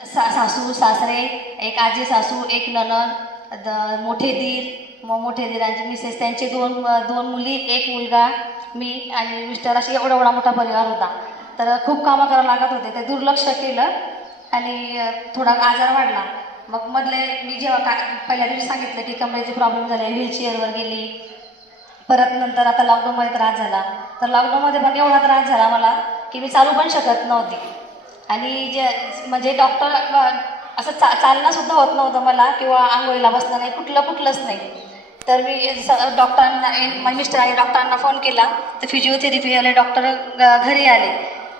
सासू सासरे, एक आजी सासू, एक नणंद, मोठे दीर, मोठे दीरांचे मिसेस, त्यांचे दोन मुली, एक मुलगा, मी आणि मिस्टर, अशी एवढा मोठा परिवार होता. तर खूप कामं करावं लागत होते. ते दुर्लक्ष केलं आणि थोडा आजार वाढला. मग मी जेव्हा पहिल्या दिवशी सांगितलं की कमरेचे प्रॉब्लेम झाले, व्हीलचेअरवर गेली. परत नंतर आता लॉकडाऊनमध्ये त्रास झाला. तर लॉकडाऊनमध्ये पण एवढा त्रास झाला मला की मी चालू पण शकत नव्हती. आणि म्हणजे डॉक्टर असं चालणंसुद्धा होत नव्हतं मला, किंवा आंघोळीला बसणं नाही, कुठलंच नाही. तर मी डॉक्टरांना, मिस्टर आणि डॉक्टरांना फोन केला. तर फिजिओथेरपीवाले डॉक्टर घरी आले.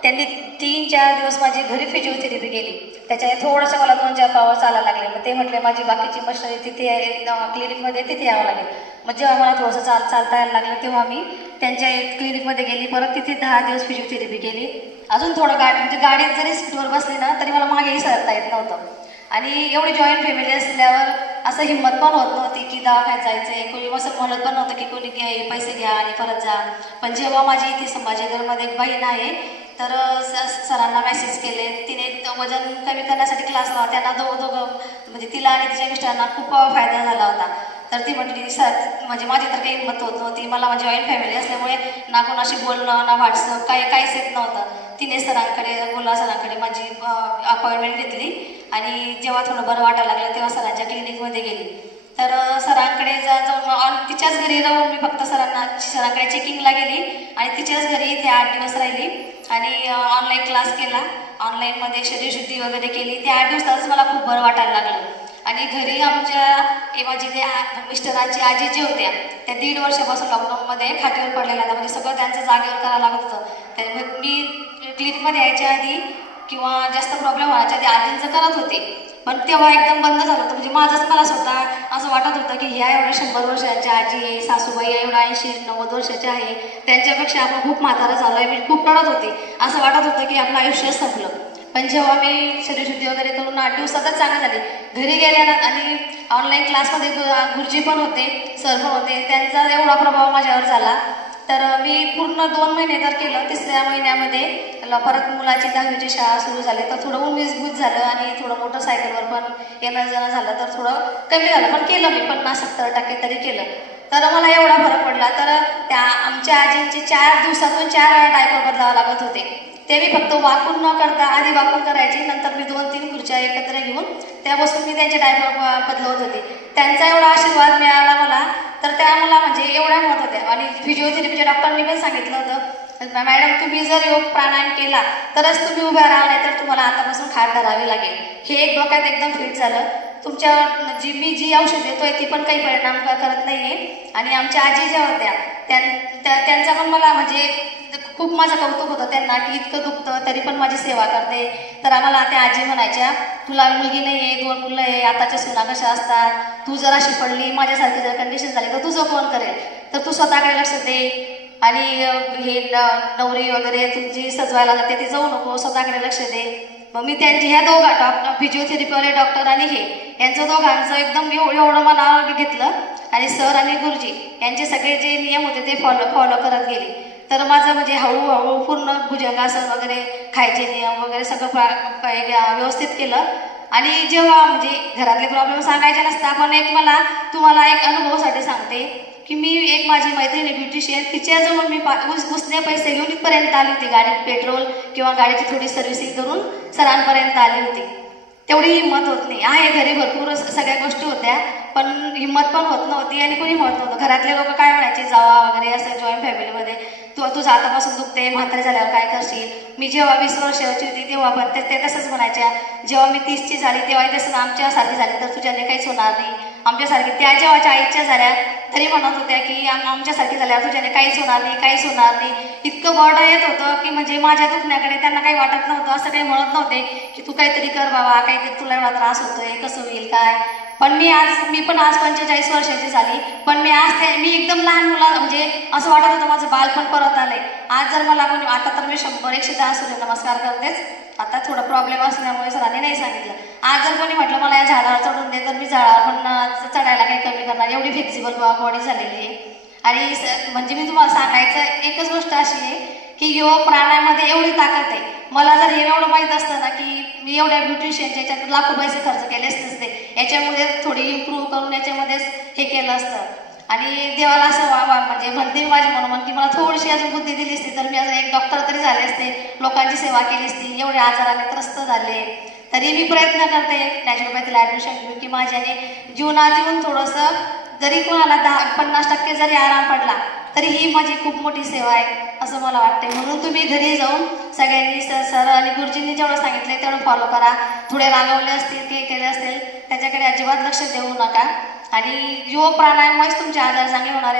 त्यांनी 3-4 दिवस माझी घरी फिजिओथेरपी केली. त्याच्या थोडंसं मला 2-4 पावलं चालायला लागले. मग ते म्हटले माझी बाकीची मशिनरी तिथे क्लिनिकमध्ये तिथे यावं लागेल. मग जेव्हा मला थोडंसं चालता यायला लागलं तेव्हा मी त्यांच्या क्लिनिकमध्ये गेली. परत तिथे 10 दिवस फिजिओथेरपी केली. अजून थोडं म्हणजे गाडीत जरी सीटवर बसली ना तरी मला मागेही सरकता येत नव्हतं. आणि एवढी जॉईंट फॅमिली असल्यावर असं हिंमत पण होत नव्हती की दवाखान्यात जायचं आहे. कोणी असं म्हणत पण नव्हतं की कोणी पैसे घ्या आणि परत जा. पण जेव्हा माझी इथे संभाजीनगरमध्ये एक बहीण आहे, तर सरांना मेसेज केले. तिने वजन कमी करण्यासाठी क्लास लावा. त्यांना दोघं म्हणजे तिला आणि तिच्या मिस्टरांना खूप फायदा झाला होता. तर ती म्हटली सर, म्हणजे माझी तर काही हिंमत होत नव्हती. मला माझी जॉईंट फॅमिली असल्यामुळे ना कोणाशी बोलणं ना व्हॉट्सअप काहीच येत नव्हतं. तिने सरांकडे माझी अपॉइंटमेंट घेतली. आणि जेव्हा थोडं बरं वाटायला लागलं तेव्हा सरांच्या क्लिनिकमध्ये गेली. तर सरांकडे तिच्याच घरी राहून मी फक्त सरांकडे चेकिंगला गेली आणि तिच्याच घरी इथे 8 दिवस राहिली. आणि ऑनलाईन क्लास केला. ऑनलाईनमध्ये शरीरशुद्धी वगैरे केली. त्या 8 दिवसातच मला खूप बरं वाटायला लागलं. आणि घरी माझी ते मिस्टरांची आजी जे होत्या त्या 1.5 वर्षापासून लॉकडाऊनमध्ये खाटीवर पडलेल्या होत्या. म्हणजे सगळं त्यांचं जागेवर करायला लागत होतं. त्यामुळे मी क्लिनिकमध्ये यायच्या आधी किंवा जास्त प्रॉब्लेम व्हायच्या आधी आजींचं करत होते. पण तेव्हा एकदम बंद झालं होतं. म्हणजे मला स्वतः असं वाटत होतं की ह्या एवढ्या 100 वर्षांच्या आजी आहे, सासूबाई एवढ्या 80-90 वर्षाच्या आहे, त्यांच्यापेक्षा आपण खूप म्हातारं झालो आहे. मी खूप रडत होते. असं वाटत होतं की आपलं आयुष्य संपलं. पण जेव्हा मी शरीरशुद्धी वगैरे करून 8 दिवसातच चांगली झाली. घरी गेल्यानंतर आणि ऑनलाईन क्लासमध्ये गुरुजी पण होते, सर पण होते. त्यांचा एवढा प्रभाव माझ्यावर झाला. तर मी पूर्ण 2 महिने तर केलं. 3ऱ्या महिन्यामध्ये परत मुलाची 10वीची शाळा सुरू झाली. तर थोडं 19-20 झालं आणि थोडं मोटरसायकलवर पण येणं जाणं झालं. तर थोडं कमी झालं. पण केलं मी 50-70% तरी केलं. तर मला एवढा फरक पडला. तर आमच्या आजींचे 4 दिवसातून 4 वेळा डायपर बदलावं लागत होते. ते मी फक्त वाकून न करता आधी वाकून करायची, नंतर मी 2-3 खुर्च्या एकत्र घेऊन त्यापासून मी त्यांचे डायपर बदलवत होते. त्यांचा एवढा आशीर्वाद मिळाला मला. तर त्या मला म्हणजे एवढ्या म्हणत होत्या. आणि फिजिओथेरपीच्या डॉक्टरांनी पण सांगितलं होतं, मॅडम तुम्ही जर योग प्राणायाम केला तरच तुम्ही उभ्या राहा, नाही तर तुम्हाला आतापासून खाट धरावी लागेल. हे एक डोक्यात एकदम फिट झालं. तुमच्यावर मी जी औषध देतोय ती पण काही परिणाम करत नाहीये. आणि आमच्या आजी ज्या होत्या त्यांचा पण मला म्हणजे खूप माझं कौतुक होतं त्यांना की इतकं दुखतं तरी पण माझी सेवा करते. तर आम्हाला त्या आजी म्हणायच्या, तुला मुलगी नाही आहे, 2 मुलं आहे, आताच्या सुना कशा असतात, तू जर अशी पडली माझ्यासारखी जर कंडिशन झाली तर तुझं कोण करेल, तर तू स्वतःकडे लक्ष दे. आणि हे नवरी वगैरे तुमची सजवायला जाते ते जाऊ नको, स्वतःकडे लक्ष दे. मग मी त्यांची ह्या दोघा फिजिओथेरपीवाले डॉक्टर आणि यांचं दोघांचं एकदम एवढं मनावर घेतलं. आणि सर आणि गुरुजी यांचे सगळे जे नियम होते ते फॉलो करत गेले. तर माझं म्हणजे हळूहळू पूर्ण भुजंगासन वगैरे, खायचे नियम वगैरे सगळं व्यवस्थित केलं. आणि जेव्हा म्हणजे घरातले प्रॉब्लेम सांगायचे नसता, पण तुम्हाला एक अनुभवासाठी सांगते की मी माझी मैत्रिणी ब्युटिशियन, तिच्याजवळ मी उसने पैसे घेऊन इथपर्यंत आली होती. गाडीत पेट्रोल किंवा गाडीची थोडी सर्व्हिसिंग करून सरांपर्यंत आली होती. तेवढी हिंमत होत नाही. आहे घरी भरपूर सगळ्या गोष्टी होत्या, पण हिंमत पण होत नव्हती आणि कोणी म्हणत नव्हतं. घरातले लोक काय म्हणायचे, जावा वगैरे असं जॉईंट फॅमिलीमध्ये तुझं आतापासून दुखते, म्हातारे झाल्यावर काय करशील. मी जेव्हा 20 वर्षाची होती तेव्हा पण ते तसंच म्हणायच्या. जेव्हा मी 30ची झाली तेव्हा तसं आमच्यासारखी झाली तर तुझ्याने काहीच होणार नाही. आमच्यासारखी त्या जेव्हा 40च्या झाल्या तरी म्हणत होत्या की आमच्यासारखी झाल्यावर तुझ्याने काहीच होणार नाही. इतकं बर्डन येत होतं की म्हणजे माझ्या दुखण्याकडे त्यांना काही वाटत नव्हतं. असं काही म्हणत नव्हते की तू काहीतरी कर बाबा, काहीतरी तुला एवढा त्रास होतोय, कसं होईल काय. पण मी पण आज 45 वर्षाची झाली, पण मी एकदम लहान मुला म्हणजे असं वाटत होतं माझं बालपण परत आलंय. आज जर मला कोणी, आता तर मी 100-110 सूर्यनमस्कार करतेच. आता थोडा प्रॉब्लेम असल्यामुळे सरांनी नाही सांगितलं. आज जर कोणी म्हटलं मला या झाडावर चढून दे तर मी झाडावर पण चढायला काही कमी करणार, एवढी फ्लेक्झिबल बॉडी झालेली आहे. आणि म्हणजे मी तुम्हाला सांगायचं एकच गोष्ट अशी आहे की योग प्राणायामामध्ये एवढी ताकद आहे. मला जर हे एवढं माहीत असतं ना की मी एवढ्या ब्युटिशियनच्या याच्यात लाखो पैसे खर्च केलेच नसते, याच्यामध्ये थोडी इम्प्रूव्ह करून याच्यामध्येच हे केलं असतं. आणि देवाला असं म्हणजे म्हणते माझी म्हणून की मला थोडीशी अजून बुद्धी दिली असती तर मी अजून एक डॉक्टर तरी झाले असते, लोकांची सेवा केली असती. एवढे आजाराने त्रस्त झाले तरी मी प्रयत्न करते नॅचरोपॅथीला ॲडमिशन घेऊन की माझ्याने जीवनात येऊन थोडंसं जरी कोणाला 10-50% जरी आराम पडला तरी ही माझी खूप मोठी सेवा आहे असं मला वाटते. म्हणून तुम्ही घरी जाऊन सगळ्यांनी सर आणि गुरुजींनी जेवढं सांगितलं तेवढं फॉलो करा. थोडे रागवले असतील ते केले असतील त्याच्याकडे अजिबात लक्ष देऊ नका. आणि योग प्राणायाममुळेच तुमचे आजार चांगले होणार आहे.